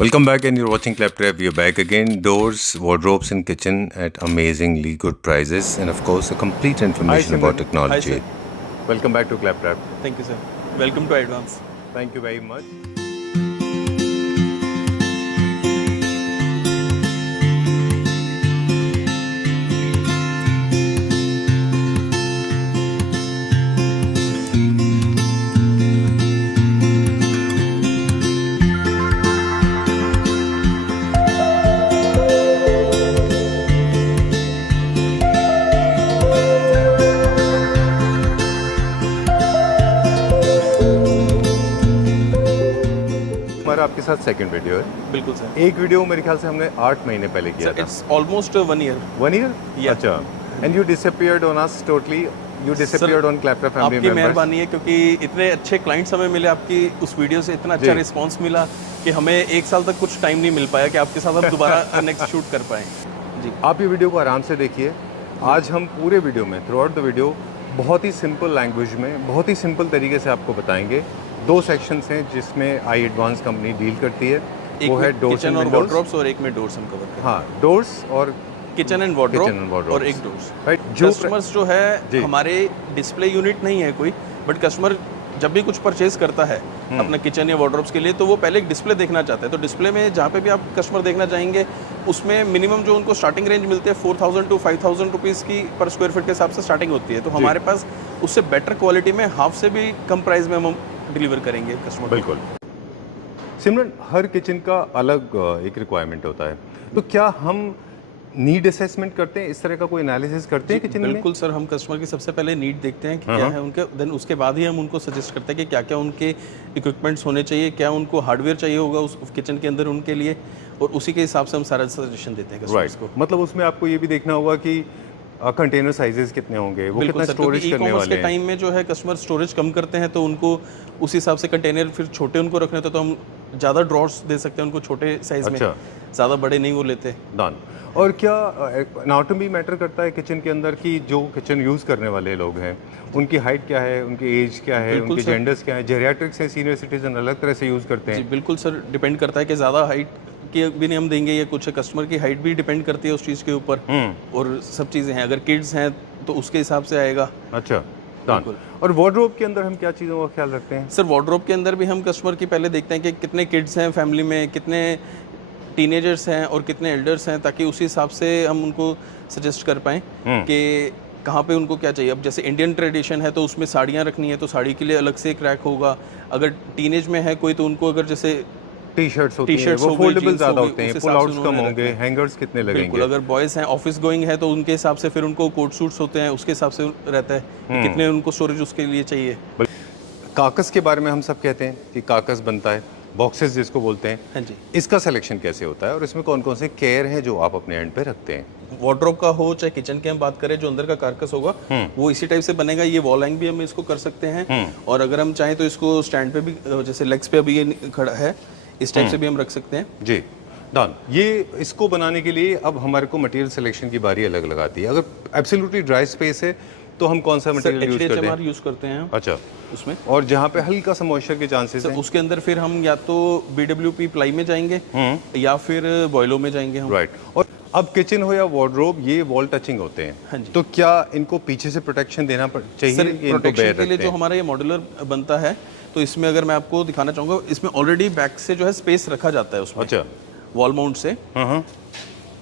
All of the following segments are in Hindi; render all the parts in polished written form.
Welcome back, and you're watching Claptrap. We are back again. Doors, wardrobes, and kitchen at amazingly good prices, and of course, a complete information about technology. Hi, sir. Welcome back to Claptrap. Thank you, sir. Welcome to Advance. Thank you very much. हमारा आपके साथ सेकंड वीडियो है। बिल्कुल सर। एक वीडियो मेरे ख्याल से हमने 8 महीने पहले किया सर था। It's almost 1 year. 1 year? Yeah. अच्छा। And you disappeared on us totally. You disappeared on claptrap family आपकी मेंबर्स। मेहरबानी है क्योंकि इतने अच्छे क्लाइंट्स हमें मिले, आपकी उस वीडियो से इतना अच्छा जी। रिस्पांस मिला कि हमें 1 साल तक कुछ टाइम नहीं मिल पाया कि आपके साथ हम दोबारा नेक्स्ट शूट कर पाएँ। जी। आप ये वीडियो को आराम से देखिए। आज हम पूरे वीडियो में थ्रू आउट द वीडियो बहुत ही सिंपल लैंग्वेज में, बहुत ही सिंपल तरीके से आपको बताएंगे। 2 सेक्शंस हैं जिसमें आई एडवांस कंपनी डील करती है। वो है डोर्स किचन एंड और विंडोज। वार्डरोब्स और एक में डोर्स हम कवर करते हैं। हाँ, डोर्स और kitchen and Kitchen and wardrobe wardrobes. और एक डोर्स। राइट। जो कस्टमर्स जो जी। है हमारे डिस्प्ले यूनिट नहीं है कोई, बट कस्टमर जब भी कुछ परचेज करता है अपना किचन या वार्डरोब्स के लिए तो वो पहले एक डिस्प्ले देखना चाहता है। तो डिस्प्ले में जहाँ पे भी आप कस्टमर देखना चाहेंगे उसमें मिनिमम जो उनको स्टार्टिंग रेंज मिलती है 4000 टू 5000 रुपीज़ की पर स्क्वायर फीट के हिसाब से स्टार्टिंग होती है। तो हमारे पास उससे बेटर क्वालिटी में हाफ से भी कम प्राइस में हम डिलीवर करेंगे कस्टमर। बिल्कुल। सिमरन, हर किचन का अलग एक रिक्वायरमेंट होता है, तो क्या हम नीड असेसमेंट करते हैं? इस तरह का कोई एनालिसिस करते हैं किचन में? बिल्कुल सर, हम कस्टमर की सबसे पहले नीड देखते हैं कि क्या है उनके, देन उसके बाद ही हम उनको सजेस्ट करते हैं कि क्या क्या उनके इक्विपमेंट्स होने चाहिए, क्या उनको हार्डवेयर चाहिए होगा उस किचन के अंदर उनके लिए, और उसी के हिसाब से हम सारा सजेशन देते हैं कस्टमर्स को। मतलब उसमें आपको ये भी देखना होगा कि कंटेनर साइजेस कितने होंगे, वो कितना बिल्कुल सर, स्टोरेज क्योंकि करने ई-कॉमर्स वाले के हैं। टाइम में जो है कस्टमर स्टोरेज कम करते हैं तो उनको उस हिसाब से कंटेनर फिर छोटे उनको रखने होते हैं, तो हम ज़्यादा ड्रॉर्स दे सकते हैं उनको छोटे साइज़ में, अच्छा। ज़्यादा बड़े नहीं वो लेते। डन। और क्या एनाटॉमी मैटर करता है किचन के अंदर कि जो किचन यूज़ करने वाले लोग हैं उनकी हाइट क्या है, उनकी एज क्या है, बिल्कुल उनके सर। जेंडर्स क्या है? जेरियाट्रिक्स हैं, सीनियर सिटीजन अलग तरह से यूज़ करते जी हैं। बिल्कुल सर, डिपेंड करता है कि ज़्यादा हाइट की भी नहीं हम देंगे, या कुछ कस्टमर की हाइट भी डिपेंड करती है उस चीज़ के ऊपर, और सब चीज़ें हैं। अगर किड्स हैं तो उसके हिसाब से आएगा। अच्छा, डन। और वार्डरोब के अंदर हम क्या चीज़ों का ख्याल रखते हैं? सर वार्डरोब के अंदर भी हम कस्टमर की पहले देखते हैं कि कितने किड्स हैं फैमिली में, कितने टीनेजर्स हैं और कितने एल्डर्स हैं, ताकि उसी हिसाब से हम उनको सजेस्ट कर पाएँ कि कहाँ पे उनको क्या चाहिए। अब जैसे इंडियन ट्रेडिशन है तो उसमें साड़ियाँ रखनी है तो साड़ी के लिए अलग से एक रैक होगा। अगर टीनेज में है कोई तो उनको अगर जैसे टी शर्ट्स होती हैं, टी-शर्ट्स वो हो गई, फोल्डेबल जीन्स ज़्यादा हो गई, होते हैं, उस पुल हिसाब से आउट्स कम उन्होंने होंगे, रखना है। हैंगर्स कितने बिल्कुल, लगेंगे? अगर बॉयज़ हैं ऑफिस गोइंग है तो उनके हिसाब से फिर उनको कोट सूट्स होते हैं, उसके हिसाब से रहता है कि कितने उनको स्टोरेज उसके लिए चाहिए। काकस के बारे में हम सब कहते हैं कि काकस बनता है, बॉक्सेस जिसको बोलते हैं। हाँ जी। इसका सिलेक्शन कैसे होता है और इसमें कौन कौन से केयर हैं जो आप अपने एंड पे रखते हैं? वार्डरोब का हो चाहे किचन की हम बात करें, जो अंदर का कारकस होगा वो इसी टाइप से बनेगा। ये वॉल हैंग भी हम इसको कर सकते हैं, और अगर हम चाहें तो इसको स्टैंड पे भी, जैसे लेग्स पे अभी ये खड़ा है, इस टाइप से भी हम रख सकते हैं। जी, डन। ये इसको बनाने के लिए अब हमारे को मटेरियल सिलेक्शन की बारी अलग लगाती है। अगर एब्सोल्युटली ड्राई स्पेस है तो हम कौन सा मटेरियल यूज करते HDHMR हैं? यूज़ करते हैं हम अच्छा। उसमें। और जहाँ पे हल्का सा मॉइस्चर के चांसेस सर हैं? उसके अंदर फिर हम या तो BWP प्लाई में जाएंगे या फिर बॉयलो में जाएंगे हम। राइट। और अब किचन हो या वार्डरोब, ये वॉल टचिंग होते हैं। हाँ जी। तो क्या इनको पीछे से प्रोटेक्शन देना चाहिए सर कि इनको प्रोटेक्शन बेयर के लिए रखते जो हैं? हमारा ये मॉड्यूलर बनता है, तो इसमें अगर मैं आपको दिखाना चाहूँगा, इसमें ऑलरेडी बैक से जो है स्पेस रखा जाता है उसमें। अच्छा। वॉल माउंट से हाँ।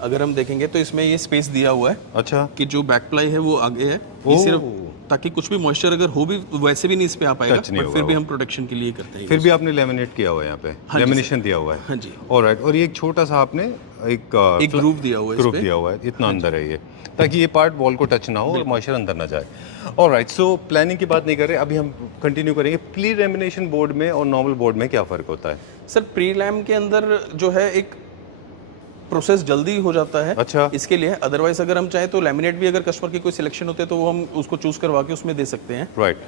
अगर हम देखेंगे तो इसमें ये स्पेस दिया हुआ है अच्छा। कि जो बैक प्लाई है वो आगे है, ये सिर्फ ताकि कुछ भी मॉइस्चर अगर हो भी वैसे भी नहीं इस पे आ पाएगा, Touch नहीं बट होगा फिर भी वो। हम प्रोटेक्शन के लिए करते हैं। फिर भी आपने लेमिनेट किया हुआ है यहाँ पे, हाँ जी लेमिनेशन दिया हुआ है। हाँ जी। ऑलराइट। और ये एक छोटा सा आपने एक ग्रुप दिया हुआ है ग्रुप इस पे। दिया हुआ है, इतना अंदर है ये, ताकि ये पार्ट वॉल को टच ना हो और मॉइस्चर अंदर ना जाए। ऑलराइट। सो प्लानिंग की बात नहीं कर रहे, अभी हम कंटिन्यू करेंगे। प्री लेमिनेशन बोर्ड में और नॉर्मल बोर्ड में क्या फ़र्क होता है? सर प्री लैम के अंदर जो है एक प्रोसेस जल्दी हो जाता है। अच्छा। इसके लिए अदरवाइज अगर हम चाहें तो लैमिनेट भी, अगर कस्टमर की कोई सिलेक्शन होती है तो वो हम उसको चूज करवा के उसमें दे सकते हैं। राइट।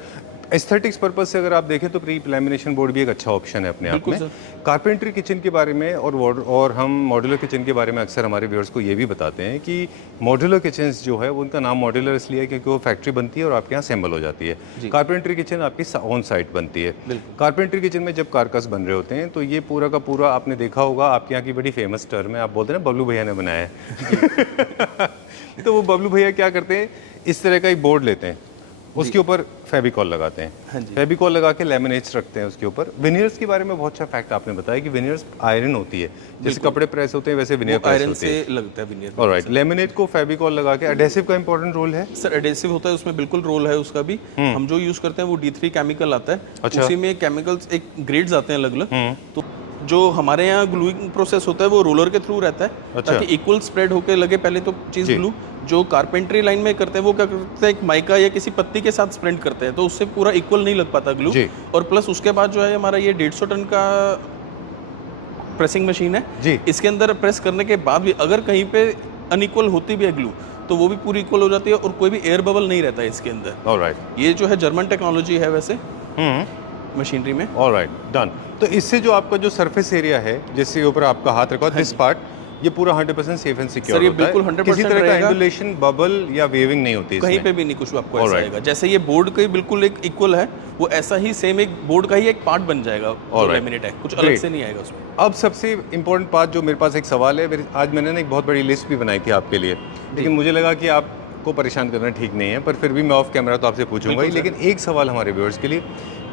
एस्थेटिक्स पर्पज से अगर आप देखें तो प्री लैमिनेशन बोर्ड भी एक अच्छा ऑप्शन है अपने आप में। कारपेंट्री किचन के बारे में और हम मॉड्यूलर किचन के बारे में अक्सर हमारे व्यूअर्स को ये भी बताते हैं कि मॉड्यूलर किचन्स जो है उनका नाम मॉड्यूलर इसलिए है क्योंकि वो फैक्ट्री बनती है और आपके यहाँ असेंबल हो जाती है। कारपेंट्री किचन आपकी ऑन साइट बनती है। कारपेंट्री किचन में जब कारकस बन रहे होते हैं तो ये पूरा का पूरा आपने देखा होगा, आपके यहाँ की बड़ी फेमस टर्म है, आप बोलते हैं ना बबलू भैया ने बनाया है। तो वो बबलू भैया क्या करते हैं, इस तरह का एक बोर्ड लेते हैं, उसके ऊपर फेविकॉल लगाते हैं। फेविकॉल लगा के लेमिनेट्स रखते हैं उसके ऊपर। विनियर्स के बारे में बहुत अच्छा फैक्ट आपने बताया कि विनियर्स आयरन होती है, जैसे कपड़े प्रेस होते हैं वैसे विनियर प्रेस होते हैं, लगता है विनियर। ऑलराइट, लेमिनेट को फेविकॉल लगा के। एडेसिव का इंपॉर्टेंट रोल है सर, एडेसिव होता है उसमें, बिल्कुल रोल है उसका भी। हम जो यूज करते हैं वो D3 केमिकल आता है, उसी में केमिकल्स एक ग्रेड्स आते हैं अलग अलग। तो जो हमारे यहाँ ग्लूइंग प्रोसेस होता है वो रोलर के थ्रू रहता है ताकि इक्वल स्प्रेड होके लगे पहले तो चीज ग्लू। जो कारपेंट्री लाइन में करते हैं वो क्या करते हैं, एक माइका या किसी पत्ती के साथ स्प्रेड करते हैं, तो उससे पूरा इक्वल नहीं लग पाता ग्लू। और प्लस उसके बाद जो है हमारा ये 150 टन का प्रेसिंग मशीन है, इसके अंदर प्रेस करने के बाद भी अगर कहीं पे अनइक्वल होती भी है ग्लू तो वो भी पूरी इक्वल हो जाती है और कोई भी एयर बबल नहीं रहता है इसके अंदर। ऑलराइट, ये जो है जर्मन टेक्नोलॉजी है वैसे मशीनरी में। Alright, done. तो इससे जो आपका जो सरफेस एरिया है जिसके ऊपर आपका हाथ रखा दिस पार्ट, ये पूरा 100% सेफ एंड सिक्योर होता है। बिल्कुल 100% किसी तरह का एंडुलेशन, बबल या वेविंग नहीं होती कहीं पे भी नहीं, कुछ आपको ऐसा आएगा। जैसे ये बोर्ड का बिल्कुल एक इक्वल है, वो ऐसा ही सेम एक बोर्ड का ही एक पार्ट बन जाएगा जो लैमिनेट है, कुछ अलग से नहीं आएगा उसमें। अब सबसे इंपॉर्टेंट पार्ट जो मेरे पास एक सवाल है, आज मैंने ना एक बहुत बड़ी लिस्ट भी बनाई थी आपके लिए, लेकिन मुझे लगा कि आपको परेशान करना ठीक नहीं है, पर फिर भी मैं ऑफ कैमरा तो आपसे पूछूंगा ही। लेकिन एक सवाल हमारे व्यूअर्स के लिए,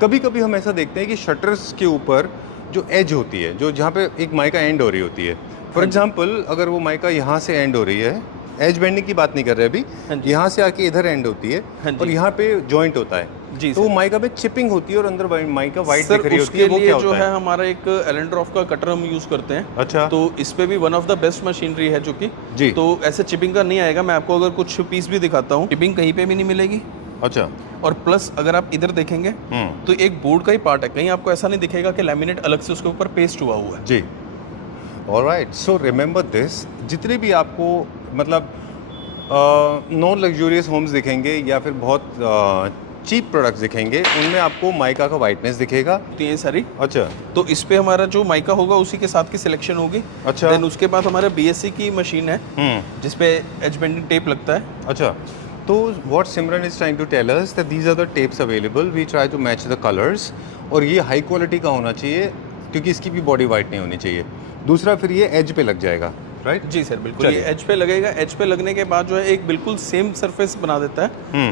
कभी कभी हम ऐसा देखते हैं कि शटर्स के ऊपर जो एज होती है, जो जहाँ पे एक माइका एंड हो रही होती है, फॉर एग्जाम्पल अगर वो माइका यहाँ से एंड हो रही है, एज बेंडिंग की बात नहीं कर रहे अभी, यहाँ से आके इधर एंड होती है और यहाँ पे जॉइंट होता है, तो वो माइका पे चिपिंग होती है और अंदर माइका वाइट दिख रही होती है, वो क्या होता है? जो है हमारा एक एलेंड्रॉफ का कटर हम यूज करते हैं। अच्छा, तो इस पे भी one of the best machinery है जो कि तो ऐसे चिपिंग का नहीं आएगा। मैं आपको अगर कुछ पीस भी दिखाता हूँ, चिपिंग कहीं पे भी नहीं मिलेगी। अच्छा, और प्लस अगर आप इधर देखेंगे तो एक बोर्ड का ही पार्ट है, कहीं आपको ऐसा नहीं दिखेगा कि लैमिनेट अलग से उसके ऊपर पेस्ट हुआ हुआ है। जी, ऑलराइट, सो रिमेंबर दिस, जितने भी आपको मतलब नॉन लग्जूरियस होम्स दिखेंगे या फिर बहुत चीप प्रोडक्ट्स दिखेंगे, उनमें आपको माइका का वाइटनेस दिखेगा। तो ये सारी, अच्छा, तो इस पे हमारा जो माइका होगा उसी के साथ की सिलेक्शन होगी। अच्छा, देन उसके बाद हमारा BSC की मशीन है जिसपे एज बेंडिंग टेप लगता है। अच्छा, तो what Simran is trying to tell us that these are the tapes available. We try to match the colors, और ये हाई क्वालिटी का होना चाहिए क्योंकि इसकी भी बॉडी वाइट नहीं होनी चाहिए। दूसरा फिर ये एज पे लग जाएगा, राइट? जी सर, बिल्कुल, ये एज पे लगेगा। एज पे लगने के बाद जो है एक बिल्कुल सेम सरफेस बना देता है।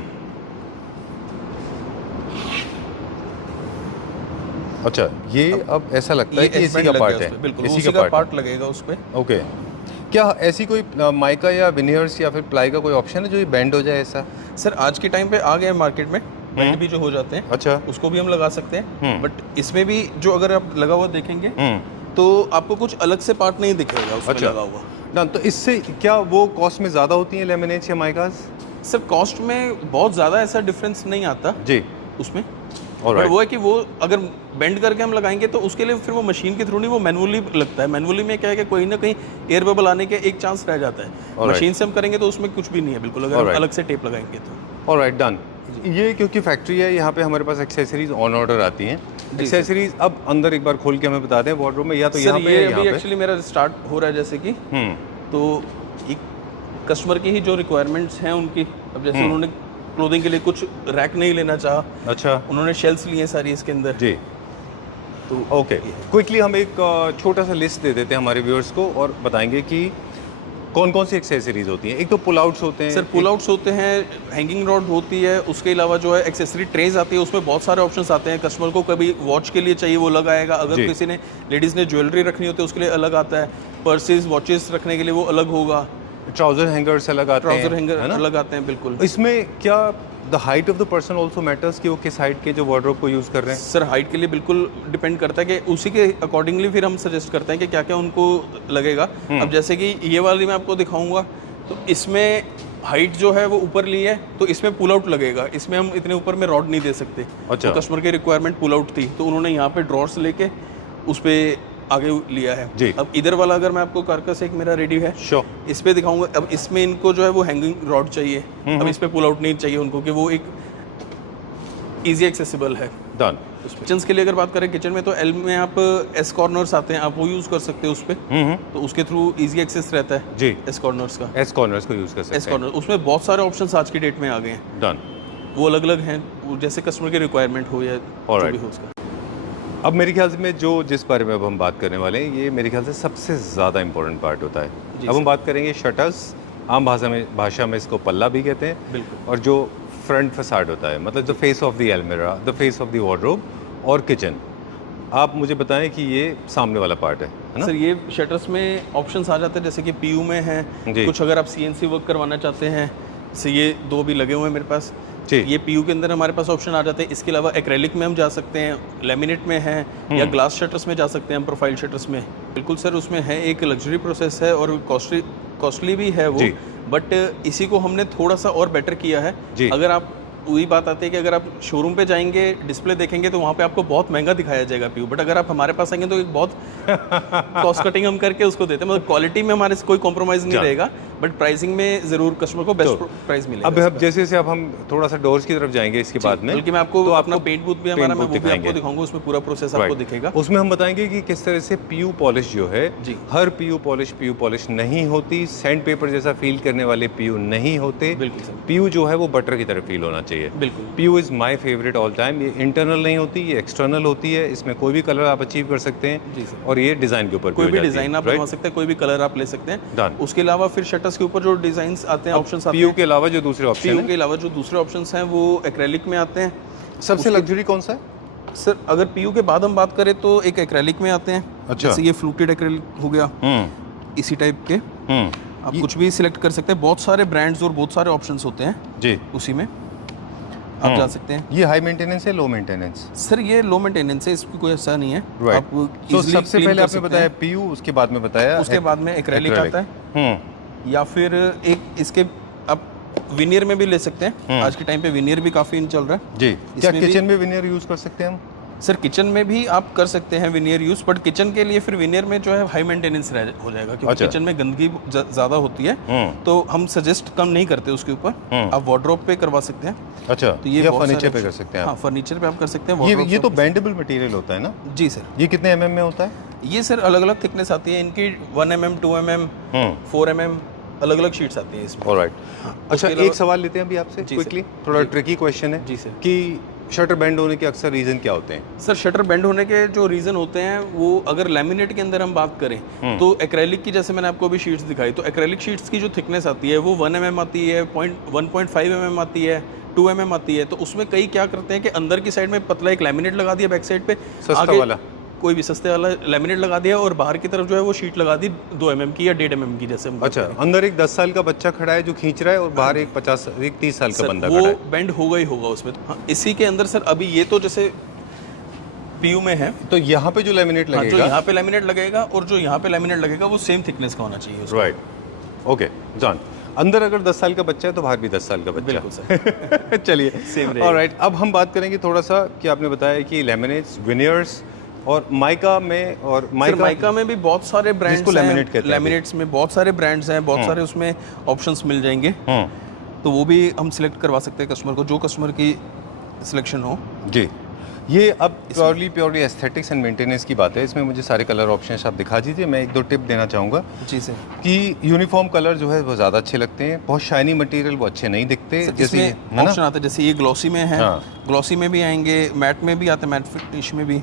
अच्छा, ये अब ऐसा लगता है कि इसी का पार्ट है, बिल्कुल इसी का पार्ट लगेगा उस पे। ओके, क्या ऐसी कोई माइका या विनियर्स या फिर प्लाई का कोई ऑप्शन है जो ये बेंड हो जाए ऐसा? सर आज के टाइम पे आ गया है मार्केट में, बेंड भी जो हो जाते हैं। अच्छा, उसको भी हम लगा सकते हैं, बट इसमें भी जो अगर आप लगा हुआ देखेंगे तो आपको कुछ अलग से पार्ट नहीं दिखेगा उसमें लगा हुआ। डन, तो इससे क्या वो कॉस्ट में ज़्यादा होती हैं लेमिनेट्स या माइकास? सर कॉस्ट में बहुत ज़्यादा ऐसा डिफरेंस नहीं आता जी उसमें। और वो है कि वो अगर बेंड करके हम लगाएंगे तो उसके लिए फिर वो मशीन के थ्रू नहीं, वो मैनुअली लगता है। मैनुअली में क्या है कि कोई ना कहीं एयर बबल आने के एक चांस रह जाता है। मशीन से हम करेंगे तो उसमें कुछ भी नहीं है बिल्कुल, अगर हम अलग से टेप लगाएंगे तो। Alright, done. ये क्योंकि फैक्ट्री है, यहाँ पे हमारे पास एक्सेसरीज ऑन ऑर्डर आती हैं। एक्सेसरीज अब अंदर एक बार खोल के हमें बता दें वार्डरोब में, या तो यहाँ पे अभी एक्चुअली मेरा स्टार्ट हो रहा है जैसे कि तो एक कस्टमर की ही जो रिक्वायरमेंट्स हैं उनकी, अब जैसे उन्होंने क्लोथिंग के लिए कुछ रैक नहीं लेना चाहा, अच्छा, उन्होंने शेल्फ्स लिए सारी इसके अंदर जी। तो ओके, क्विकली हम एक छोटा सा लिस्ट दे देते हैं हमारे व्यूअर्स को और बताएंगे कि कौन कौन सी एक्सेसरीज होती हैं। एक तो पुल आउट्स होते हैं। सर पुल आउट्स होते हैं, हैंगिंग रॉड होती है, उसके अलावा जो है एक्सेसरी ट्रेज आती है, उसमें बहुत सारे ऑप्शंस आते हैं। कस्टमर को कभी वॉच के लिए चाहिए वो अलग आएगा, अगर किसी ने लेडीज़ ने ज्वेलरी रखनी होती है उसके लिए अलग आता है, पर्सेज वॉचेस रखने के लिए वो अलग होगा, ट्राउजर हैंगर्स अलग आते हैं, ट्राउजर हैंगर अलग आते हैं बिल्कुल। इसमें क्या the height of the person also matters कि वो किस हाइट के जो वार्डरोब को यूज़ कर रहे हैं? सर हाइट के लिए बिल्कुल डिपेंड करता है कि उसी के अकॉर्डिंगली फिर हम सजेस्ट करते हैं कि क्या क्या उनको लगेगा। अब जैसे कि ये वाली मैं आपको दिखाऊंगा, तो इसमें हाइट जो है वो ऊपर ली है, तो इसमें पुल आउट लगेगा। इसमें हम इतने ऊपर में रॉड नहीं दे सकते। अच्छा। तो कस्टमर की रिक्वायरमेंट पुल आउट थी, तो उन्होंने यहाँ पे ड्रॉर्स लेके उस पर आगे लिया है जी। अब इधर वाला अगर मैं आपको कार्कस एक मेरा रेडी है, श्योर, इस पे दिखाऊंगा। अब इसमें इनको जो है वो हैंगिंग रॉड चाहिए, अब इस पे पुल आउट नहीं चाहिए उनको, कि वो एक इजी एक्सेसिबल है। डन। किचन के लिए अगर बात करें, किचन में तो एल में आप एस कॉर्नर्स आते हैं, आप वो यूज़ कर सकते हो उस पर, तो उसके थ्रू इजी एक्सेस रहता है जी, एस कॉर्नर्स का। एस कॉर्नर्स को यूज़ कर सकते एस कॉर्नर, उसमें बहुत सारे ऑप्शंस आज की डेट में आ गए हैं। डन। वो अलग अलग हैं, वो जैसे कस्टमर की रिक्वायरमेंट हो या जो Alright. भी हो उसका। अब मेरे ख्याल से में जिस बारे में अब हम बात करने वाले हैं, ये मेरे ख्याल से सबसे ज़्यादा इंपॉर्टेंट पार्ट होता है। जी अब हम सर। बात करेंगे शटर्स, आम भाषा में इसको पल्ला भी कहते हैं, बिल्कुल। और जो फ्रंट फसाड होता है, मतलब द फेस ऑफ द अलमीरा, the face of the wardrobe और किचन। आप मुझे बताएं कि ये सामने वाला पार्ट है ना? सर ये शटर्स में ऑप्शंस आ जाते हैं, जैसे कि पीयू में है, जी। कुछ अगर आप सीएनसी वर्क करवाना चाहते हैं, जैसे ये दो भी लगे हुए हैं मेरे पास, जी। ये पीयू के अंदर हमारे पास ऑप्शन आ जाते हैं। इसके अलावा एक्रेलिक में हम जा सकते हैं, लेमिनेट में है, या ग्लास शटर्स में जा सकते हैं हम, प्रोफाइल शटर्स में। बिल्कुल सर, उसमें है एक लग्जरी प्रोसेस है और कॉस्टली भी है वो, जी। बट इसी को हमने थोड़ा सा और बेटर किया है। जी। अगर आप, वही बात आती है कि अगर आप शोरूम पे जाएंगे, डिस्प्ले देखेंगे तो वहाँ पे आपको बहुत महंगा दिखाया जाएगा पीयू, बट अगर आप हमारे पास आएंगे तो एक बहुत कॉस्ट कटिंग हम करके उसको देते हैं। मतलब क्वालिटी में हमारे से कोई कॉम्प्रोमाइज़ नहीं रहेगा, बट प्राइसिंग में ज़रूर कस्टमर को बेस्ट प्राइस मिलेगा। अब जैसे जैसे अब हम थोड़ा सा डोर्स की तरफ जाएंगे इसके बाद में, बल्कि मैं आपको तो अपना पेंट बूथ भी हमारा, मैं वो भी दिखाएंगे। आपको दिखाऊंगा, उसमें पूरा प्रोसेस आपको दिखेगा। उसमें हम बताएंगे कि किस तरह से पीयू पॉलिश जो है, जी। हर पीयू पॉलिश नहीं होती, सैंड पेपर जैसा फील करने वाले पीयू नहीं होते। बिल्कुल सर। पीयू जो है वो बटर की तरह फील होना चाहिए। बिल्कुल। PU is my favourite all time. ये इंटरनल नहीं होती, ये एक्सटर्नल होती है। इसमें कोई भी कलर आप अचीव कर सकते हैं। जी सर। और ये डिज़ाइन के ऊपर कोई भी हो जाती है, डिज़ाइन आप right? बनवा सकते हैं, कोई भी कलर आप ले सकते हैं। Done. उसके अलावा फिर शटर्स के ऊपर जो डिज़ाइंस आते हैं, ऑप्शंस आते पीयू हैं, के अलावा जो दूसरे ऑप्शन पीयू हैं, के अलावा जो दूसरे ऑप्शंस हैं वो एक्रेलिक में आते हैं। सबसे लग्जरी कौन सा है? सर अगर पीयू के बाद हम बात करें तो एक एक्रेलिक में आते हैं। अच्छा। जैसे ये फ्लूटेड एक्रेलिक हो गया, इसी टाइप के आप कुछ भी सिलेक्ट कर सकते हैं। बहुत सारे ब्रांड्स और बहुत सारे ऑप्शंस होते हैं जी। उसी में आप जा सकते हैं। ये हाई मेंटेनेंस है, लो मेंटेनेंस? सर ये लो मेंटेनेंस है, इसमें कोई ऐसा नहीं है। राइट। आप तो easily सबसे clean पहले कर आपने सकते बताया हैं। पीयू, उसके बाद में बताया उसके बाद में एक्रेलिक आता है, या फिर एक इसके आप विनियर में भी ले सकते हैं। आज के टाइम पे विनियर भी काफ़ी इन चल रहा है जी। क्या इसमें भी- किचन में विनियर यूज कर सकते हैं हम? सर किचन में भी आप कर सकते हैं विनियर यूज़, बट किचन के लिए फिर विनियर में जो है हाई मेंटेनेंस हो जाएगा, क्योंकि अच्छा। किचन में गंदगी ज़्यादा होती है, तो हम सजेस्ट कम नहीं करते उसके ऊपर। आप वार्डरोब पे करवा सकते हैं। अच्छा, तो ये या बहुत फर्नीचर सारे पे कर सकते हैं हाँ, आप? फर्नीचर पे आप कर सकते हैं। ये wardrobe तो पे- बेंडेबल मटेरियल होता है ना? जी सर। ये कितने mm में होता है? ये सर अलग अलग थिकनेस आती है इनकी, 1 mm, 2 mm, 4 mm, अलग अलग शीट्स आती हैं इसमें। ऑलराइट। अच्छा, उसके एक अलावा- सवाल लेते हैं अभी आपसे जी क्विकली, सर। थोड़ा जी। ट्रिकी क्वेश्चन है जी सर। कि शटर बेंड होने के अक्सर रीजन क्या होते हैं? सर शटर बेंड होने के जो रीज़न होते हैं वो, अगर लैमिनेट के अंदर हम बात करें तो एक्रेलिक की, जैसे मैंने आपको अभी शीट्स दिखाई, तो एक्रेलिक शीट्स की जो थिकनेस आती है वो 1 mm आती है, 1.5 mm आती है, 2 mm आती है। तो उसमें कई क्या करते हैं कि अंदर की साइड में पतला एक लैमिनेट लगा दिया बैक साइड पे, सस्ता वाला? कोई भी सस्ते वाला लैमिनेट लगा दिया, और बाहर की तरफ जो है वो शीट लगा दी 2 mm की या 1.5 mm की, जैसे हम बात अच्छा, करें। अंदर एक 10 साल का बच्चा खड़ा है जो खींच रहा है, और बाहर एक 30 साल का सर, बंदा वो खड़ा है। बेंड होगा ही होगा उसमें। हाँ, इसी के अंदर सर अभी ये तो जैसे पीयू में है, तो यहाँ पे जो लेमिनेट हाँ, जो लगेगा, यहाँ पे लैमिनेट लगेगा और जो यहाँ पे लैमिनेट लगेगा वो सेम थिकनेस का होना चाहिए उसका। राइट, ओके जान। अंदर अगर 10 साल का बच्चा है तो बाहर भी 10 साल का बच्चा। बिल्कुल सर। चलिए, Same रहेगा। ऑलराइट। अब हम बात करेंगे थोड़ा सा कि आपने बताया कि लेमिनेट्स, विनियर्स और माइका में, और सर माइका में भी बहुत सारे ब्रांड्स जिसको laminate कहते हैं। लैमिनेट्स में बहुत सारे ब्रांड्स हैं, बहुत सारे उसमें ऑप्शंस मिल जाएंगे, तो वो भी हम सिलेक्ट करवा सकते हैं कस्टमर को, जो कस्टमर की सिलेक्शन हो। जी। ये अब प्योरली एस्थेटिक्स एंड मेंटेनेंस की बात है। इसमें मुझे सारे कलर ऑप्शंस आप दिखा दीजिए। मैं 1-2 टिप देना चाहूँगा जी सर। कि यूनिफॉर्म कलर जो है वो ज़्यादा अच्छे लगते हैं, बहुत शाइनी मटीरियल वो अच्छे नहीं दिखते। सर, जैसे इसमें है ना? ऑप्शन आते हैं, जैसे ये ग्लॉसी में है, हाँ। ग्लॉसी में भी आएंगे, मैट में भी आते हैं, मैट फिनिश में भी।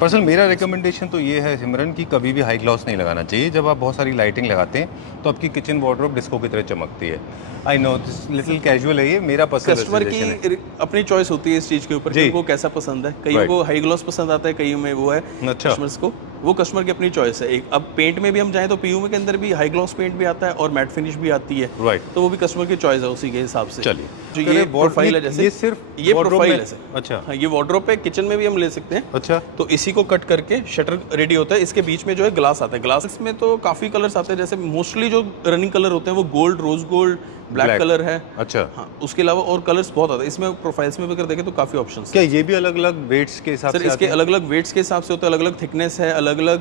पर्सनल मेरा रिकमेंडेशन तो ये है सिमरन कि कभी भी हाई ग्लॉस नहीं लगाना चाहिए। जब आप बहुत सारी लाइटिंग लगाते हैं तो आपकी किचन वार्डरोब डिस्को की तरह चमकती है। I know this little casual है, ये मेरा पर्सनल कस्टमर सजेशन है। की अपनी चॉइस होती है इस चीज़ के ऊपर जी। कि उनको कैसा पसंद है। कईयों Right. को हाई ग्लॉस पसंद आता है, कईयों में वो है। अच्छा। कस्टमर्स को वो कस्टमर की अपनी चॉइस है। एक अब पेंट में भी हम जाएं तो पीयू के अंदर भी हाई ग्लॉस पेंट भी आता है और मैट फिनिश भी आती है। Right. तो वो भी कस्टमर की चॉइस है उसी के हिसाब से। चलिए, जो चलिए, ये प्रोफाइल है, जैसे ये सिर्फ ये wardrobe प्रोफाइल में- है सर। अच्छा। हाँ, ये वार्डरोब पे किचन में भी हम ले सकते हैं। अच्छा, तो इसी को कट करके शटर रेडी होता है। इसके बीच में जो है ग्लास आता है। ग्लास में तो काफ़ी कलर्स आते हैं, जैसे मोस्टली जो रनिंग कलर होते हैं वो gold, rose gold, black colour है। अच्छा। हाँ, उसके अलावा और कलर्स बहुत आते हैं इसमें। प्रोफाइल्स में भी अगर देखें तो काफ़ी ऑप्शन क्या ये भी अलग अलग वेट्स के हिसाब सर से इसके आते हैं? अलग अलग वेट्स के हिसाब से होता है, अलग अलग थिकनेस है, अलग अलग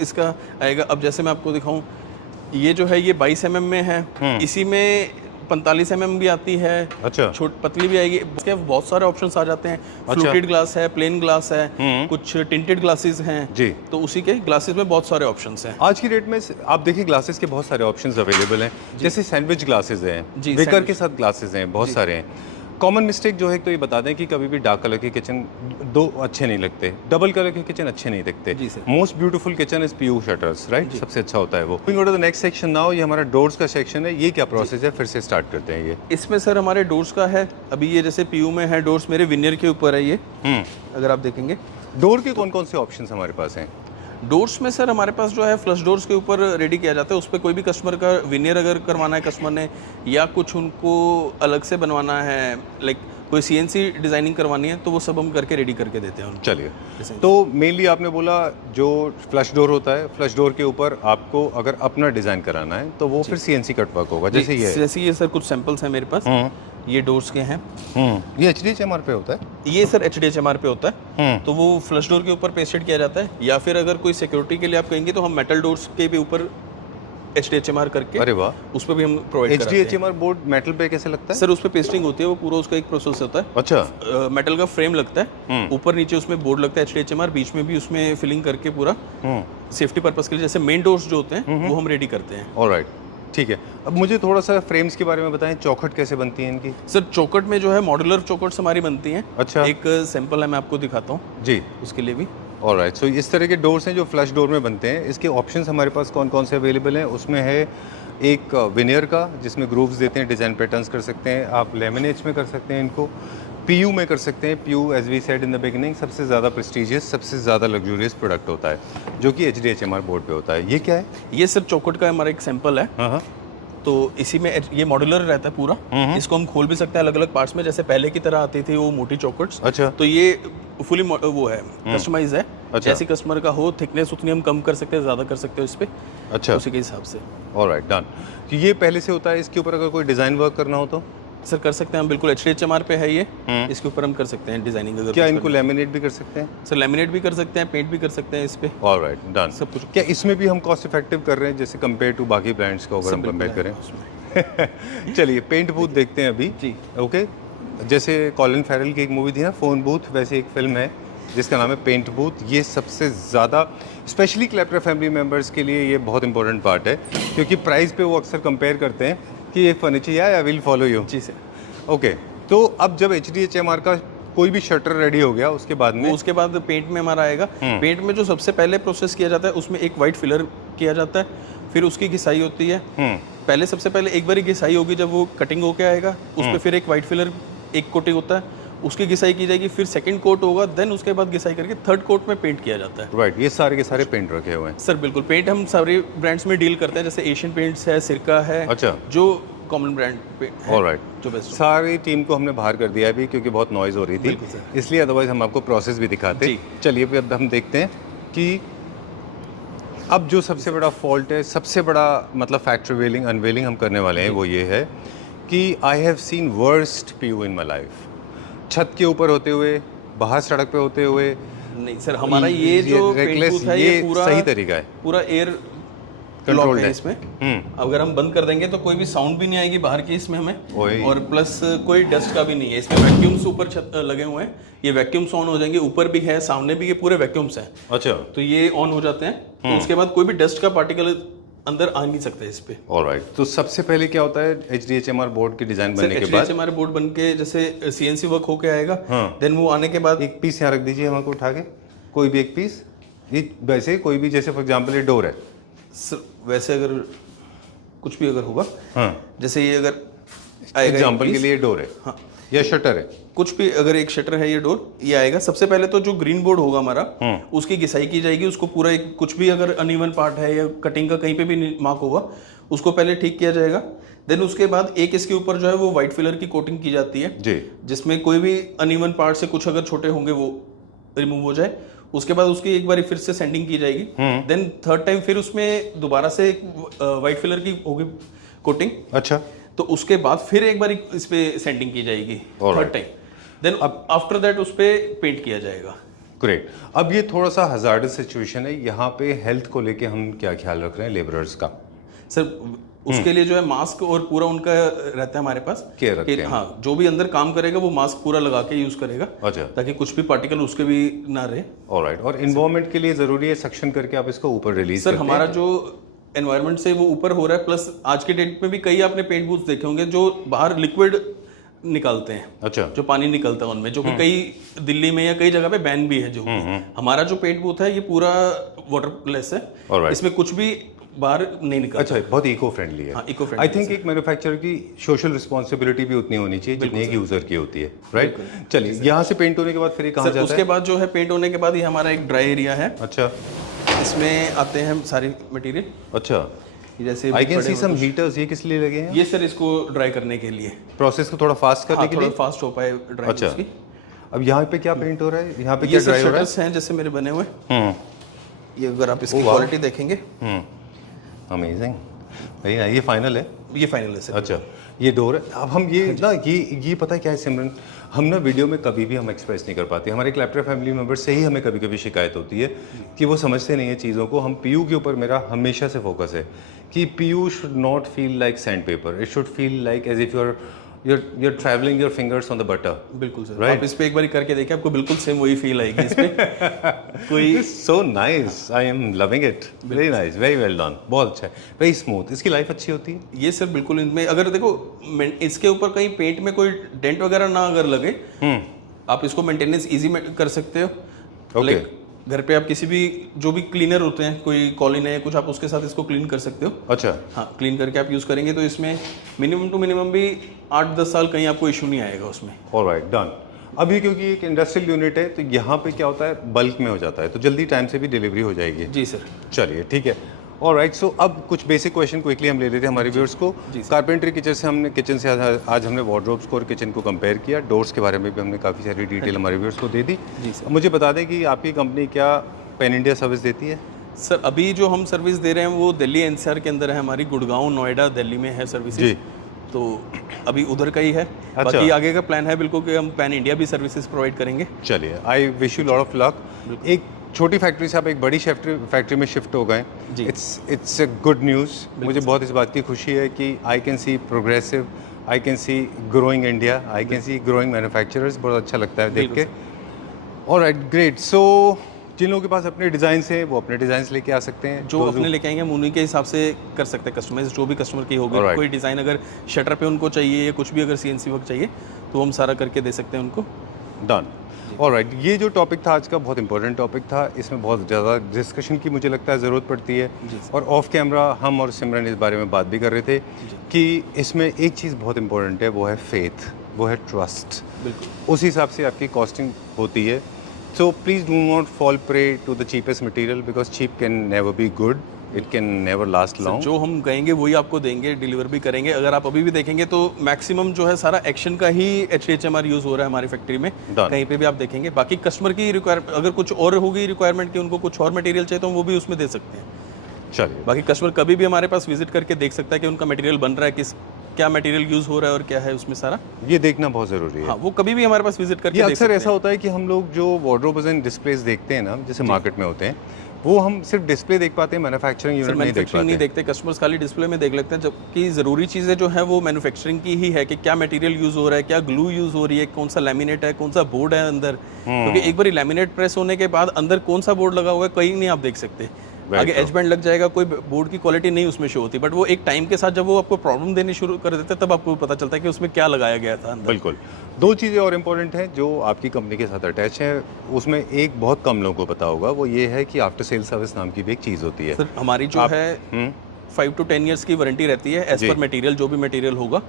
इसका आएगा। अब जैसे मैं आपको दिखाऊं, ये जो है ये 22 mm में है। इसी में 45 mm भी आती है, अच्छा छोट पतली भी आएगी। उसके बहुत सारे ऑप्शंस आ जाते हैं। फ्लूटेड ग्लास है, प्लेन ग्लास है, कुछ टिंटेड ग्लासेस हैं जी। तो उसी के ग्लासेस में बहुत सारे ऑप्शंस हैं। आज की डेट में आप देखिए ग्लासेस के बहुत सारे ऑप्शंस अवेलेबल हैं, जैसे सैंडविच ग्लासेस हैं, जी, विकर सैंडविच। के साथ ग्लासेस हैं, बहुत सारे हैं। कॉमन मिस्टेक जो है तो ये बता दें कि कभी भी डार्क कलर के किचन दो अच्छे नहीं लगते, डबल कलर के किचन अच्छे नहीं दिखते। जी sir. Most beautiful kitchen is PU shutters, right, सबसे अच्छा होता है वो। Go to the next section now, ये हमारा डोर्स का सेक्शन है। ये क्या प्रोसेस है, फिर से स्टार्ट करते हैं ये। इसमें सर हमारे डोर्स का है, अभी ये जैसे पीयू में है डोर्स, मेरे विनियर के ऊपर है ये। अगर आप देखेंगे डोर के कौन कौन से ऑप्शंस हमारे पास हैं? डोर्स में सर हमारे पास जो है फ्लश डोर्स के ऊपर रेडी किया जाता है। उस पर कोई भी कस्टमर का विनियर अगर करवाना है कस्टमर ने, या कुछ उनको अलग से बनवाना है, लाइक कोई CNC डिजाइनिंग करवानी है, तो वो सब हम करके रेडी करके देते हैं उनको। चलिए, तो मेनली आपने बोला जो फ्लश डोर होता है, फ्लश डोर के ऊपर आपको अगर अपना डिजाइन कराना है तो वो फिर CNC कट वर्क होगा, जैसे ये है। जैसे ये सर कुछ सैंपल्स हैं मेरे पास, ये डोर्स के हैं। ये HDHMR पे होता है? ये सर HDHMR पे होता है, तो वो फ्लश डोर के ऊपर पेस्टेड किया जाता है। या फिर अगर कोई सिक्योरिटी के लिए आप कहेंगे तो हम मेटल डोर्स के भी ऊपर HDHMR करके, अरे वाह, उस पर भी हम प्रोवाइड कराते हैं। HDHMR बोर्ड मेटल पे कैसे लगता है? सर उस पर पेस्टिंग होती है, वो पूरा उसका एक प्रोसेस होता है। अच्छा, मेटल का फ्रेम लगता है, ऊपर नीचे उसमें बोर्ड लगता है HDHMR, बीच में भी उसमें फिलिंग करके पूरा सेफ्टी पर्पस के लिए, जैसे मेन डोर्स जो होते हैं वो हम रेडी करते हैं। ऑलराइट, ठीक है। अब मुझे थोड़ा सा फ्रेम्स के बारे में बताएं, चौखट कैसे बनती है इनकी? सर चौकट में जो है मॉड्यूलर चौकट्स हमारी बनती हैं। अच्छा, एक सैंपल है, मैं आपको दिखाता हूँ जी, उसके लिए भी। ऑलराइट। सो इस तरह के डोर्स हैं जो फ्लश डोर में बनते हैं। इसके ऑप्शंस हमारे पास कौन कौन से अवेलेबल हैं? उसमें है एक विनियर का, जिसमें ग्रूव्स देते हैं, डिज़ाइन पैटर्न्स कर सकते हैं आप, लेमिनेट्स में कर सकते हैं इनको, PU में कर सकते हैं। PU as we said in the beginning सबसे ज़्यादा प्रेस्टीजियस, सबसे ज़्यादा लग्जूरियस प्रोडक्ट होता है, जो कि HDHMR बोर्ड पे होता है। ये क्या है? ये सर चौकट का हमारा एक सैंपल है। हाँ हाँ, तो इसी में ये मॉड्यूलर रहता है पूरा, इसको हम खोल भी सकते हैं अलग अलग पार्ट्स में, जैसे पहले की तरह आती थी वो मोटी चौकट्स। अच्छा, तो ये फुली वो है, कस्टमाइज है। अच्छा, जैसी कस्टमर का हो थिकनेस उतनी हम कम कर सकते हैं, ज़्यादा कर सकते हो इस पे, अच्छा, उसी के हिसाब से। Alright, done. तो ये पहले से होता है, इसके ऊपर अगर कोई डिज़ाइन वर्क करना हो तो? सर कर सकते हैं हम, बिल्कुल HDHMR पे है ये, इसके ऊपर हम कर सकते हैं डिजाइनिंग। अगर क्या कुछ इनको लेमिनेट भी कर सकते हैं? सर लेमिनेट भी कर सकते हैं, पेंट भी कर सकते हैं इस पे, ऑलराइट, डन। सब कुछ। क्या इसमें भी हम कॉस्ट इफेक्टिव कर रहे हैं, जैसे कंपेयर टू बाकी ब्रांड्स को अगर हम कंपेयर करें? चलिए, पेंट बूथ देखते हैं अभी जी। ओके। जैसे कॉलिन फैरल की एक मूवी थी ना, फोन बूथ, वैसे एक फिल्म है जिसका नाम है पेंट बूथ। ये सबसे ज़्यादा स्पेशली क्लैप्टर फैमिली मेम्बर्स के लिए ये बहुत इंपॉर्टेंट पार्ट है, क्योंकि प्राइस पे वो अक्सर कंपेयर करते हैं कि ये फर्नीचर या आई विल फॉलो यू। जी सर। ओके, तो अब जब HDHMR का कोई भी शटर रेडी हो गया उसके बाद में, उसके बाद पेंट में हमारा आएगा। पेंट में जो सबसे पहले प्रोसेस किया जाता है उसमें एक वाइट फिलर किया जाता है, फिर उसकी घिसाई होती है। पहले सबसे पहले एक बार घिसाई होगी, जब वो कटिंग होके आएगा उस पर फिर एक वाइट फिलर, एक कोटिंग होता है, उसकी घिसाई की जाएगी, फिर सेकंड कोट होगा, देन उसके बाद घिसाई करके थर्ड कोट में पेंट किया जाता है। राइट, ये सारे के सारे पेंट रखे हुए हैं सर बिल्कुल, पेंट हम सारे ब्रांड्स में डील करते हैं, जैसे एशियन पेंट्स है, सिरका है, अच्छा, जो कॉमन ब्रांड पेंट है, ऑलराइट। जो बेस्ट। सारी टीम को हमने बाहर कर दिया अभी, क्योंकि बहुत नॉइज़ हो रही थी, बिल्कुल सर। इसलिए, अदरवाइज हम आपको प्रोसेस भी दिखाते। जी। चलिए अब हम देखते हैं कि अब जो सबसे बड़ा फॉल्ट है, सबसे बड़ा मतलब फैक्ट्री वेलिंग अनवेलिंग हम करने वाले हैं, वो ये है कि I have seen worst PU in my life. छत के ऊपर होते हुए, बाहर सड़क पे होते हुए। नहीं सर, हमारा ये जो पेंट reckless, बूथ है ये पूरा सही तरीका है, पूरा एयर Controlled कंट्रोल है है। इसमें। अगर हम बंद कर देंगे तो कोई भी साउंड भी नहीं आएगी बाहर की इसमें हमें, और प्लस कोई डस्ट का भी नहीं है। इसमें वैक्यूम्स ऊपर लगे हुए हैं, ये वैक्यूम्स ऑन हो जाएंगे, ऊपर भी है, सामने भी, ये पूरे वैक्यूम्स हैं। अच्छा, तो ये ऑन हो जाते हैं, तो उसके बाद कोई भी डस्ट का पार्टिकल अंदर आ नहीं सकता इस पे। ऑलराइट। तो सबसे पहले क्या होता है, HDHMR बोर्ड की डिजाइन बनने के बाद हमारे बोर्ड बन के जैसे CNC वर्क होके आएगा, देन वो आने के बाद एक पीस यहाँ रख दीजिए हमको उठा के, कोई भी एक पीस, ये वैसे कोई भी, जैसे फॉर एग्जांपल ये डोर है वैसे अगर कुछ भी अगर होगा, हाँ, जैसे ये अगर आएगा एग्जांपल के लिए डोर है, हाँ, या शटर है, कुछ भी अगर एक शटर है, ये डोर, ये आएगा। सबसे पहले तो जो ग्रीन बोर्ड होगा हमारा, उसकी घिसाई की जाएगी, उसको पूरा एक कुछ भी अगर अनइवन पार्ट है या कटिंग का कहीं पे भी मार्क होगा, उसको पहले ठीक किया जाएगा। देन उसके बाद एक इसके ऊपर जो है वो व्हाइट फिलर की कोटिंग की जाती है जी, जिसमें कोई भी अनइवन पार्ट से कुछ अगर छोटे होंगे वो रिमूव हो जाए। उसके बाद उसकी एक बार फिर से सैंडिंग की जाएगी। देन थर्ड टाइम फिर उसमें दोबारा से व्हाइट फिलर की होगी कोटिंग। अच्छा, तो उसके बाद फिर एक बार इस पे सैंडिंग की जाएगी third time. Then after that उस पे पेंट किया जाएगा। ग्रेट। अब ये थोड़ा सा हजार्डस सिचुएशन है, यहाँ पे हेल्थ को लेके हम क्या ख्याल रख रहे हैं लेबरर्स का? सर उसके लिए जो है मास्क और पूरा उनका रहता है हमारे पास केयर रखते हैं। हाँ, जो भी अंदर काम करेगा वो मास्क पूरा लगा के यूज करेगा, अच्छा, ताकि कुछ भी पार्टिकल उसके भी ना रहे। ऑलराइट। और इन्वायरमेंट के लिए जरूरी है सक्शन करके आप इसको ऊपर रिलीज सर हमारा जो एनवायरनमेंट से वो ऊपर हो रहा है, प्लस आज के डेट में भी कई आपने पेंट बूथ देखे होंगे जो बाहर लिक्विड निकालते हैं, अच्छा, जो पानी निकलता है उनमें, जो कि कई दिल्ली में या कई जगह पे बैन भी है। जो हमारा जो पेंट बूथ है ये पूरा वाटरलेस है, Alright. इसमें कुछ भी बाहर नहीं निकलता। अच्छा, बहुत इको फ्रेंडली है। हाँ, इको फ्रेंडली। आई थिंक एक मैन्युफैक्चरर की सोशल रिस्पॉन्सिबिलिटी भी उतनी होनी चाहिए जितनी एक यूजर की होती है, राइट? चलिए, यहाँ से पेंट होने के बाद फिर ये कहाँ सर जाता उसके है? बाद जो है पेंट होने के बाद ये हमारा एक ड्राई एरिया है, अच्छा इसमें आते हैं सारी मटेरियल। अच्छा, जैसे I can see some heaters, ये किस लिए लगे हैं? ये सर इसको ड्राई करने के लिए, प्रोसेस को थोड़ा फास्ट करने हाँ, के थोड़ा लिए। फास्ट हो पाए ड्राई। अच्छा, अब यहाँ पे क्या पेंट हो रहा है? यहाँ पे ये क्या सर ड्राई हो रहा है? शटर्स हैं जैसे मेरे बने हुए, ये अगर आप इसकी Oh, wow. क्वालिटी देखेंगे, अमेजिंग, वेरी नाइस। ये फाइनल है? ये फाइनल है सर। अच्छा, ये डोर है। अब हम ये ना ये पता है क्या है सिमरन, हम ना वीडियो में कभी भी हम एक्सप्रेस नहीं कर पाते। हमारे क्लैप्टर फैमिली मेंबर से ही हमें कभी कभी शिकायत होती है कि वो समझते नहीं है चीज़ों को। हम पीयू के ऊपर मेरा हमेशा से फोकस है कि PU should not feel like sandpaper, it should feel like as if you're traveling your fingers on the butter. बिल्कुल सर, Right. आप इस पे एक बार करके देखिए, आपको बिल्कुल सेम वही फील आएगी इस पे। कोई It's so nice, I am loving it, very nice, very well done, बहुत अच्छा है, very smooth। इसकी लाइफ अच्छी होती है? ये सर बिल्कुल इनमें अगर देखो इसके ऊपर कहीं पेंट में कोई डेंट वगैरह ना अगर लगे, आप इसको मेंटेनेंस इजी कर सकते हो। Okay. Like, घर पे आप किसी भी जो भी क्लीनर होते हैं, कोई कॉलिन है कुछ, आप उसके साथ इसको क्लीन कर सकते हो। अच्छा, हाँ, क्लीन करके आप यूज़ करेंगे तो इसमें मिनिमम टू मिनिमम भी 8-10 साल कहीं आपको इशू नहीं आएगा उसमें। Alright, done. अभी क्योंकि एक इंडस्ट्रियल यूनिट है तो यहाँ पे क्या होता है, बल्क में हो जाता है तो जल्दी टाइम से भी डिलीवरी हो जाएगी। जी सर। चलिए ठीक है, ऑलराइट। सो अब कुछ बेसिक क्वेश्चन क्विकली हम ले लेते हैं हमारे व्यूअर्स को। कारपेंट्री किचन से आज हमने वार्डरोब्स को और किचन को कंपेयर किया, डोर्स के बारे में भी हमने काफ़ी सारी डिटेल हमारे व्यूअर्स को दे दी। जी सर। मुझे बता दें कि आपकी कंपनी क्या पैन इंडिया सर्विस देती है? सर अभी जो हम सर्विस दे रहे हैं वो दिल्ली एनसीआर के अंदर है, हमारी गुड़गांव, नोएडा, दिल्ली में है सर्विस। जी। तो अभी उधर का ही है। अच्छा। बाकी आगे का प्लान है बिल्कुल कि हम पैन इंडिया भी सर्विसेज प्रोवाइड करेंगे। चलिए, I wish you lot of luck. एक छोटी फैक्ट्री से आप एक बड़ी फैक्ट्री में शिफ्ट हो गए, इट्स अ गुड न्यूज़। मुझे बहुत इस बात की खुशी है कि I can see progressive, I can see growing India, I can see growing manufacturers. बहुत अच्छा लगता है देख के। Alright, great. सो जिन लोगों के पास अपने डिज़ाइंस हैं वो अपने डिज़ाइंस लेके आ सकते हैं, जो अपने लेके आएंगे हम उन्हीं के हिसाब से कर सकते हैं कस्टमाइज, जो भी कस्टमर की होगी। Alright. कोई डिज़ाइन अगर शटर पे उनको चाहिए या कुछ भी अगर सीएनसी वर्क चाहिए तो हम सारा करके दे सकते हैं उनको। डन। ऑलराइट, ये जो टॉपिक था आज का बहुत इंपॉर्टेंट टॉपिक था, इसमें बहुत ज़्यादा डिस्कशन की मुझे लगता है ज़रूरत पड़ती है। और ऑफ कैमरा हम और सिमरन इस बारे में बात भी कर रहे थे कि इसमें एक चीज़ बहुत इंपॉर्टेंट है, वो है फेथ, वो है ट्रस्ट। बिल्कुल उस हिसाब से आपकी कॉस्टिंग होती है। So please do not fall prey to the cheapest material because cheap can never be good, it can never last long. जो हम कहेंगे वही आपको देंगे, डिलीवर भी करेंगे। अगर आप अभी भी देखेंगे तो मैक्सिमम जो है सारा एक्शन का ही HHMR यूज़ हो रहा है हमारी फैक्ट्री में। कहीं पे भी आप देखेंगे, बाकी कस्टमर की रिक्वायरमेंट अगर कुछ और होगी रिक्वायरमेंट की, उनको कुछ और मटेरियल चाहिए तो वो भी उसमें दे सकते हैं। चलिए, बाकी कस्टमर कभी भी हमारे पास विजिट करके देख सकता है कि उनका मटेरियल बन रहा है, क्या मटेरियल यूज़ हो रहा है और क्या है उसमें सारा, ये देखना बहुत ज़रूरी है। हाँ, वो कभी भी हमारे पास विजिट करके ये देख अक्सर सकते ऐसा होता है कि हम लोग जो वार्डरोब्स एंड डिस्प्लेस देखते हैं ना, जैसे मार्केट में होते हैं, वो हम सिर्फ डिस्प्ले देख पाते हैं, मैन्युफैक्चरिंग यूनिट नहीं देख मैन्युफैक्चरिंग नहीं पाते। देखते, कस्टमर्स खाली डिस्प्ले में देख लेते हैं, जबकि ज़रूरी चीज़ें जो है वो मैन्युफैक्चरिंग की ही है कि क्या मटेरियल यूज़ हो रहा है, क्या ग्लू यूज़ हो रही है, कौन सा लैमिनेट है, कौन सा बोर्ड है अंदर। क्योंकि एक बार लैमिनेट प्रेस होने के बाद अंदर कौन सा बोर्ड लगा हुआ है कहीं नहीं आप देख सकते। आगे एज बैंड लग जाएगा, कोई बोर्ड की क्वालिटी नहीं उसमें शो होती, बट वो एक टाइम के साथ जब वो आपको प्रॉब्लम देनी शुरू कर देते हैं तब आपको पता चलता है कि उसमें क्या लगाया गया था अंदर। बिल्कुल। दो चीज़ें और इम्पोर्टेंट हैं जो आपकी कंपनी के साथ अटैच है, उसमें एक बहुत कम लोगों को पता होगा, वो ये है कि आफ्टर सेल सर्विस नाम की भी एक चीज़ होती है। सर हमारी जो है 5 to 10 ईयर्स की वारंटी रहती है एज पर मटेरियल, जो भी मटेरियल होगा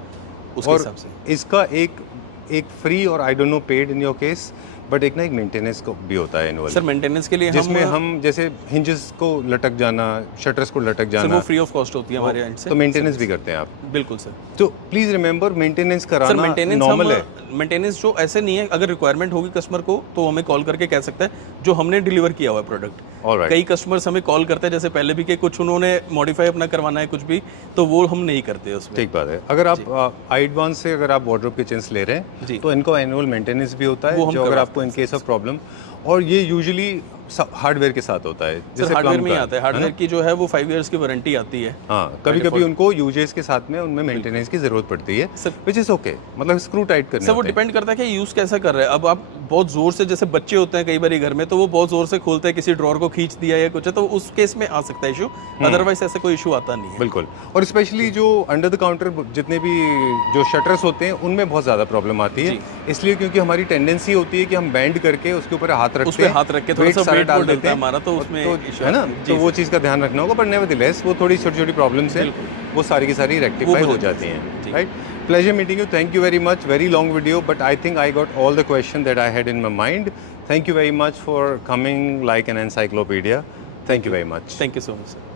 उसके हिसाब से। इसका एक फ्री और I don't know paid in your case, but एक ना एक मेंटेनेंस को भी होता है एनुअल। सर मेंटेनेंस के लिए जिसमें हम जैसे हिंजेस को लटक जाना, शटर्स को लटक जाना, वो फ्री ऑफ कॉस्ट होती है हमारे एंड से। तो मेंटेनेंस भी करते हैं आप? बिल्कुल सर। तो प्लीज रिमेंबर मेंटेनेंस कराना मेंटेनेंस नॉर्मल है। मेंटेनेंस जो ऐसे नहीं है, अगर रिक्वायरमेंट होगी कस्टमर को तो हमें कॉल करके कह सकता है जो हमने डिलीवर किया हुआ है प्रोडक्ट। Alright. कई कस्टमर्स हमें कॉल करते हैं जैसे पहले भी कि कुछ उन्होंने मॉडिफाई अपना करवाना है कुछ भी, तो वो हम नहीं करते उसमें। ठीक बात है। अगर आप आई एडवांस से अगर आप वार्डरोब किचन्स ले रहे हैं तो इनको एनुअल मेंटेनेंस भी होता है, जो अगर आपको इन केस ऑफ प्रॉब्लम, और ये यूजुअली हार्डवेयर के साथ होता है, सर हार्डवेयर में ही आता है, हार्डवेयर की जो है वो 5 इयर्स की वारंटी आती है। हाँ, कभी कभी उनको यूजेस के साथ में उनमें मेंटेनेंस की जरूरत पड़ती है, विच इज ओके, मतलब स्क्रू टाइट करने सर वो होते हैं। डिपेंड करता है कि यूज़ कैसा कर रहे हैं। अब आप बहुत ज़ोर से, जैसे बच्चे होते हैं कई बार घर में, तो वो बहुत ज़ोर से खोलते हैं, किसी ड्रॉर को खींच दिया या कुछ है, तो उस केस में आ सकता है इशू, अदरवाइज ऐसा कोई इशू आता नहीं है। बिल्कुल, और स्पेशली जो अंडर द काउंटर जितने भी जो शटर्स होते हैं उनमें बहुत ज़्यादा प्रॉब्लम आती है, इसलिए क्योंकि हमारी टेंडेंसी होती है कि हम बैंड करके उसके ऊपर हाथ रखते उस पे हाथ रख के थोड़ा सा सारा वेट डाल डलता देते है हैं हमारा, तो उसमें issue है ना, आता है। तो वो चीज़ का ध्यान रखना होगा, पर नेवरदलेस वो थोड़ी छोटी छोटी प्रॉब्लम्स हैं, वो सारी की सारी रेक्टिफाई हो जाती हैं, right. Pleasure meeting you, thank you very much, very long video, but I think I got all the question that I had in my mind. Thank you very much for coming like an encyclopedia, thank you very much. Thank you so much sir.